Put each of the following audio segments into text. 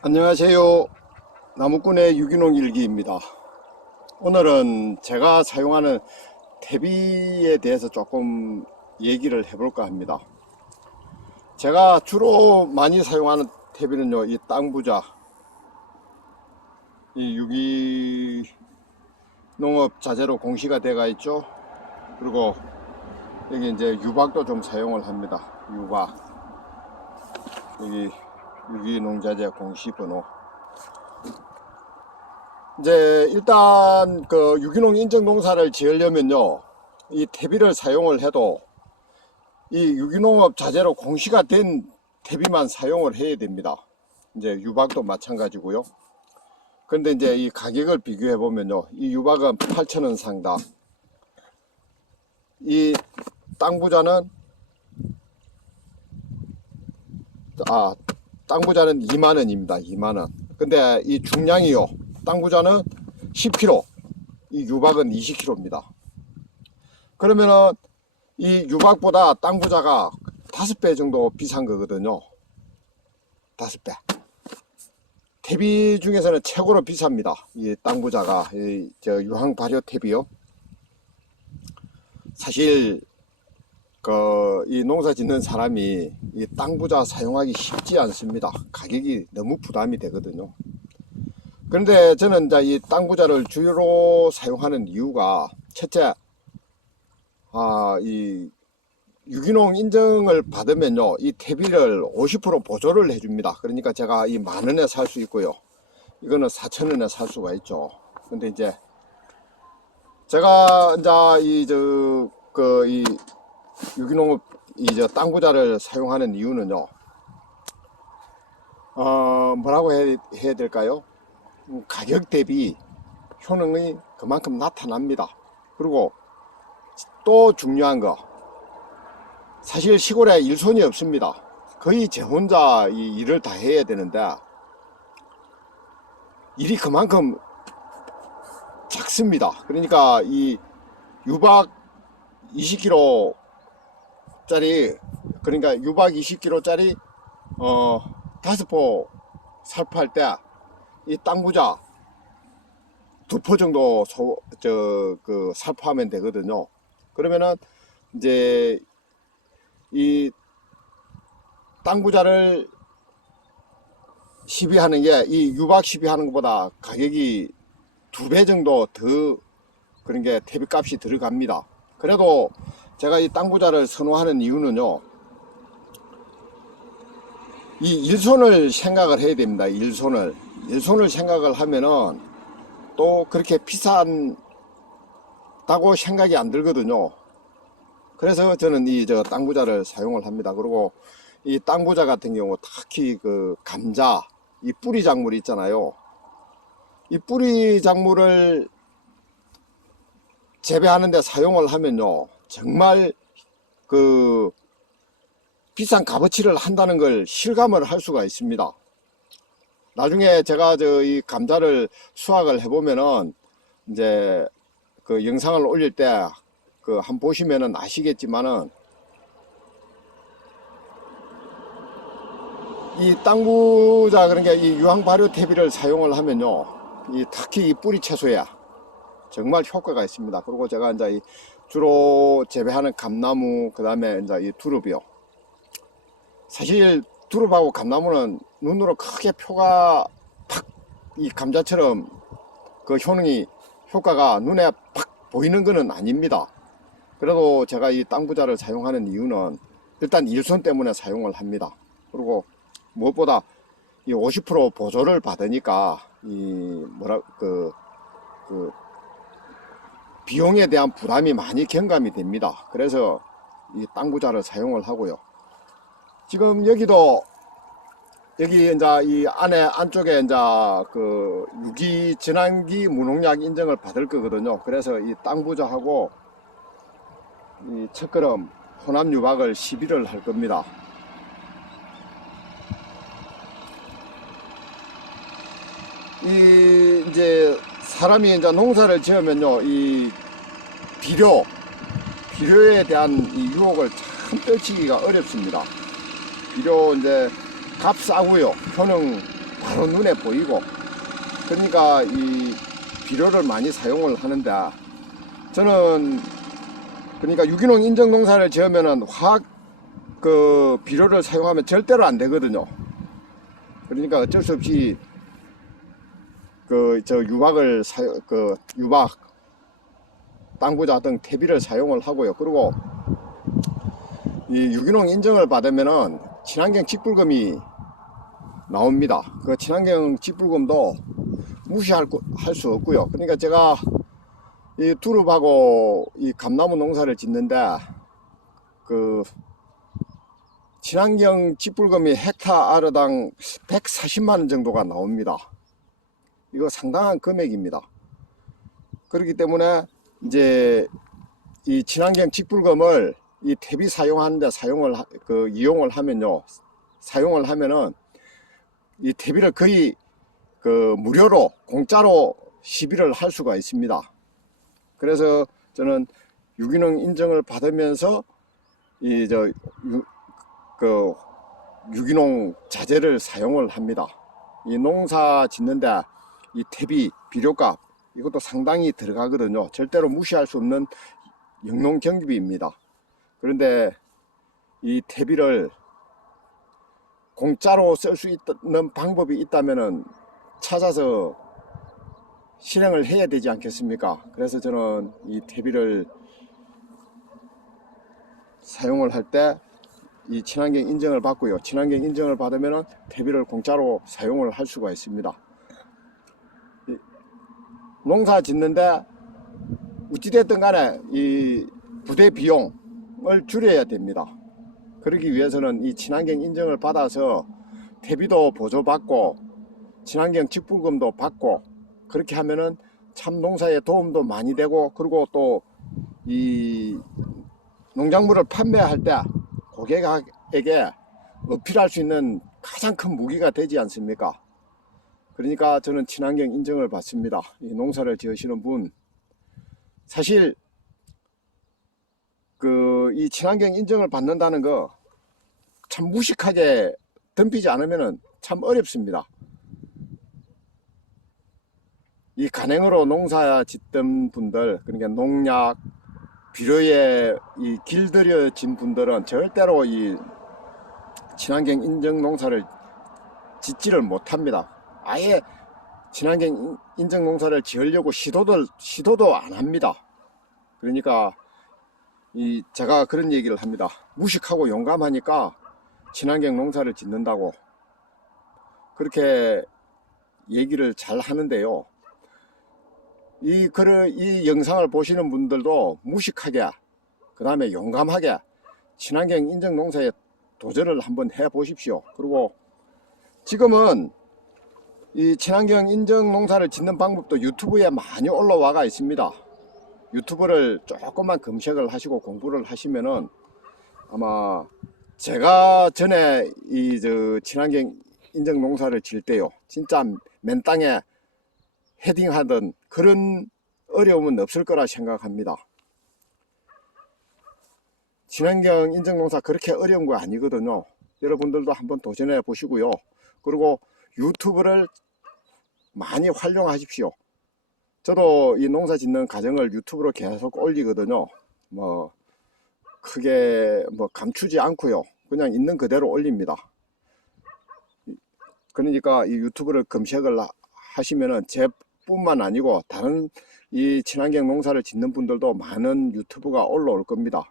안녕하세요. 나무꾼의 유기농 일기입니다. 오늘은 제가 사용하는 퇴비에 대해서 조금 얘기를 해볼까 합니다. 제가 주로 많이 사용하는 퇴비는요, 이 땅부자, 이 유기농업 자재로 공시가 되어 있죠. 그리고 여기 이제 유박도 좀 사용을 합니다. 유박, 여기 유기농자재 공시번호. 이제 일단 그 유기농 인증 농사를 지으려면요, 이 퇴비를 사용을 해도 이 유기농업 자재로 공시가 된 퇴비만 사용을 해야 됩니다. 이제 유박도 마찬가지고요. 그런데 이제 이 가격을 비교해 보면요, 이 유박은 8,000원 상당, 이 땅부자는 땅부자는 2만원입니다. 2만원. 근데 이 중량이요, 땅부자는 10kg, 이 유박은 20kg입니다. 그러면은 이 유박보다 땅부자가 5배 정도 비싼 거거든요. 5배. 퇴비 중에서는 최고로 비쌉니다. 이 땅부자가, 저 유황 발효 퇴비요. 사실 이 농사 짓는 사람이 이 땅부자 사용하기 쉽지 않습니다. 가격이 너무 부담이 되거든요. 그런데 저는 이제 이 땅부자를 주로 사용하는 이유가, 첫째, 이 유기농 인증을 받으면요, 이 퇴비를 50% 보조를 해줍니다. 그러니까 제가 이 10,000원에 살 수 있고요, 이거는 4,000원에 살 수가 있죠. 근데 이제 제가 이제 이 유기농 땅부자를 사용하는 이유는요, 뭐라고 해야 될까요? 가격 대비 효능이 그만큼 나타납니다. 그리고 또 중요한 거, 사실 시골에 일손이 없습니다. 거의 제 혼자 이 일을 다 해야 되는데 일이 그만큼 작습니다. 그러니까 이 유박 20kg 짜리, 그러니까 유박 20kg 짜리 5포 살포할 때 이 땅부자 2포 정도 살포하면 되거든요. 그러면은 이제 이 땅부자를 시비하는 게 이 유박 시비하는 것보다 가격이 2배 정도 더 그런 게 퇴비값이 들어갑니다. 그래도 제가 이 땅부자를 선호하는 이유는요, 이 일손을 생각을 해야 됩니다. 일손을 생각을 하면은 또 그렇게 비싼다고 생각이 안 들거든요. 그래서 저는 이 땅부자를 사용을 합니다. 그리고 이 땅부자 같은 경우 특히 그 감자, 이 뿌리 작물 있잖아요. 이 뿌리 작물을 재배하는데 사용을 하면요, 정말 그 비싼 값어치를 한다는 걸 실감을 할 수가 있습니다. 나중에 제가 이 감자를 수확을 해보면은 이제 그 영상을 올릴 때 한번 보시면은 아시겠지만은, 이 땅부자, 그러니까 이 유황 발효 퇴비를 사용을 하면요, 특히 이 뿌리 채소에 정말 효과가 있습니다. 그리고 제가 이제 주로 재배하는 감나무, 그 다음에 이제 이 두릅이요. 사실 두릅하고 감나무는 눈으로 크게 표가 팍, 이 감자처럼 그 효과가 눈에 팍 보이는 것은 아닙니다. 그래도 제가 이 땅부자를 사용하는 이유는 일단 일손 때문에 사용을 합니다. 그리고 무엇보다 이 50% 보조를 받으니까 비용에 대한 부담이 많이 경감이 됩니다. 그래서 이 땅부자를 사용을 하고요. 지금 여기 이제 이 안쪽에 이제 그 유기 진환기 무농약 인증을 받을 거거든요. 그래서 이 땅부자하고 이 첫걸음 혼합 유박을 시비를 할 겁니다. 이제 사람이 이제 농사를 지으면요, 이 비료에 대한 이 유혹을 참 떨치기가 어렵습니다. 비료 이제 값 싸고요, 효능 바로 눈에 보이고, 그러니까 이 비료를 많이 사용을 하는데, 저는 그러니까 유기농 인증 농사를 지으면은 화학 그 비료를 사용하면 절대로 안 되거든요. 그러니까 어쩔 수 없이 그 유박, 땅부자 등 퇴비를 사용을 하고요. 그리고 이 유기농 인증을 받으면은 친환경 직불금이 나옵니다. 그 친환경 직불금도 무시할 수 없고요. 그러니까 제가 이 두릅하고 이 감나무 농사를 짓는데 그 친환경 직불금이 헥타르당 140만원 정도가 나옵니다. 이거 상당한 금액입니다. 그렇기 때문에 이제 이 친환경 직불금을 이 퇴비 사용하는데 이용을 하면요, 사용을 하면은 이 퇴비를 거의 그 무료로 공짜로 시비를 할 수가 있습니다. 그래서 저는 유기농 인증을 받으면서 유기농 자재를 사용을 합니다. 이 농사 짓는데 이 퇴비, 비료값 이것도 상당히 들어가거든요. 절대로 무시할 수 없는 영농 경비입니다. 그런데 이 퇴비를 공짜로 쓸 수 있는 방법이 있다면은 찾아서 실행을 해야 되지 않겠습니까? 그래서 저는 이 퇴비를 사용을 할 때 이 친환경 인증을 받고요. 친환경 인증을 받으면 퇴비를 공짜로 사용을 할 수가 있습니다. 농사 짓는데 어찌됐든 간에 이 부대 비용을 줄여야 됩니다. 그러기 위해서는 이 친환경 인증을 받아서 퇴비도 보조받고 친환경 직불금도 받고 그렇게 하면은 참 농사에 도움도 많이 되고, 그리고 또 이 농작물을 판매할 때 고객에게 어필할 수 있는 가장 큰 무기가 되지 않습니까? 그러니까 저는 친환경 인증을 받습니다. 이 농사를 지으시는 분, 사실 이 친환경 인증을 받는다는 거 참 무식하게 덤비지 않으면 참 어렵습니다. 이 간행으로 농사 짓던 분들, 그러니까 농약, 비료에 길들여진 분들은 절대로 이 친환경 인증 농사를 짓지를 못합니다. 아예 친환경 인증 농사를 지으려고 시도도 안 합니다. 그러니까 제가 그런 얘기를 합니다. 무식하고 용감하니까 친환경 농사를 짓는다고 그렇게 얘기를 잘 하는데요. 이 영상을 보시는 분들도 무식하게, 그 다음에 용감하게 친환경 인증 농사에 도전을 한번 해 보십시오. 그리고 지금은 이 친환경 인증 농사를 짓는 방법도 유튜브에 많이 올라와가 있습니다. 유튜브를 조금만 검색을 하시고 공부를 하시면은 아마 제가 전에 친환경 인증 농사를 질 때요, 진짜 맨 땅에 헤딩하던 그런 어려움은 없을 거라 생각합니다. 친환경 인증 농사 그렇게 어려운 거 아니거든요. 여러분들도 한번 도전해 보시고요. 그리고 유튜브를 많이 활용하십시오. 저도 이 농사 짓는 과정을 유튜브로 계속 올리거든요. 크게 감추지 않고요. 그냥 있는 그대로 올립니다. 그러니까 이 유튜브를 검색을 하시면은 제뿐만 아니고 다른 이 친환경 농사를 짓는 분들도 많은 유튜브가 올라올 겁니다.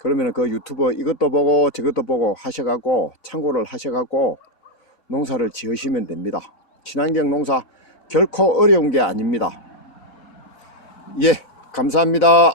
그러면 그 유튜브 이것도 보고 저것도 보고 하셔갖고 참고를 하셔갖고 농사를 지으시면 됩니다. 친환경 농사 결코 어려운 게 아닙니다. 예, 감사합니다.